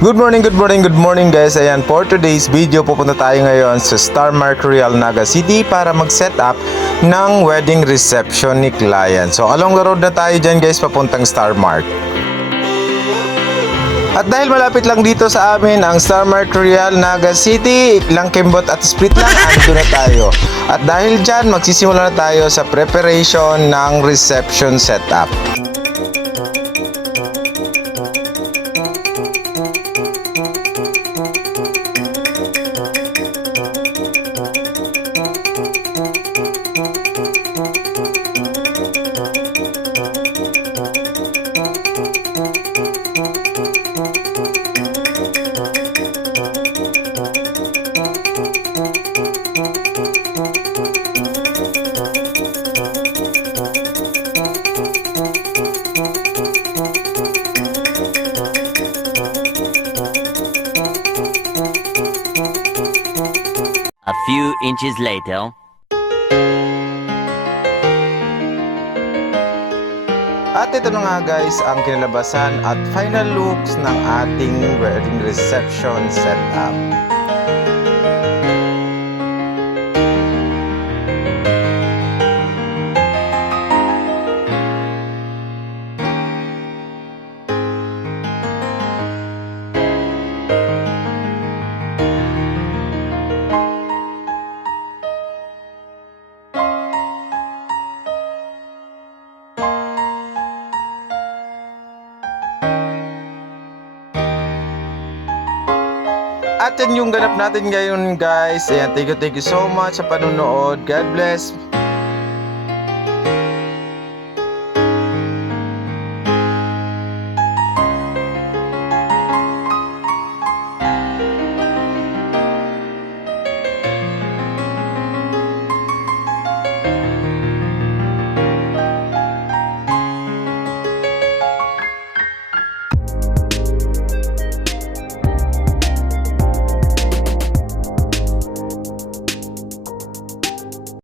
Good morning guys. Ayan, for today's video, pupunta tayo ngayon sa Star Mark Real Naga City para mag-set up ng wedding reception ni client. So, along the road na tayo dyan guys, papuntang Star Mark. At dahil malapit lang dito sa amin ang Star Mark Real Naga City, ilang kembot at split lang, ando na tayo. At dahil dyan, magsisimula na tayo sa preparation ng reception setup. A few inches later. At ito na nga guys ang kinalabasan at final looks ng ating wedding reception setup. At yan yung ganap natin ngayon guys. Ayan, thank you so much sa panunood. God bless.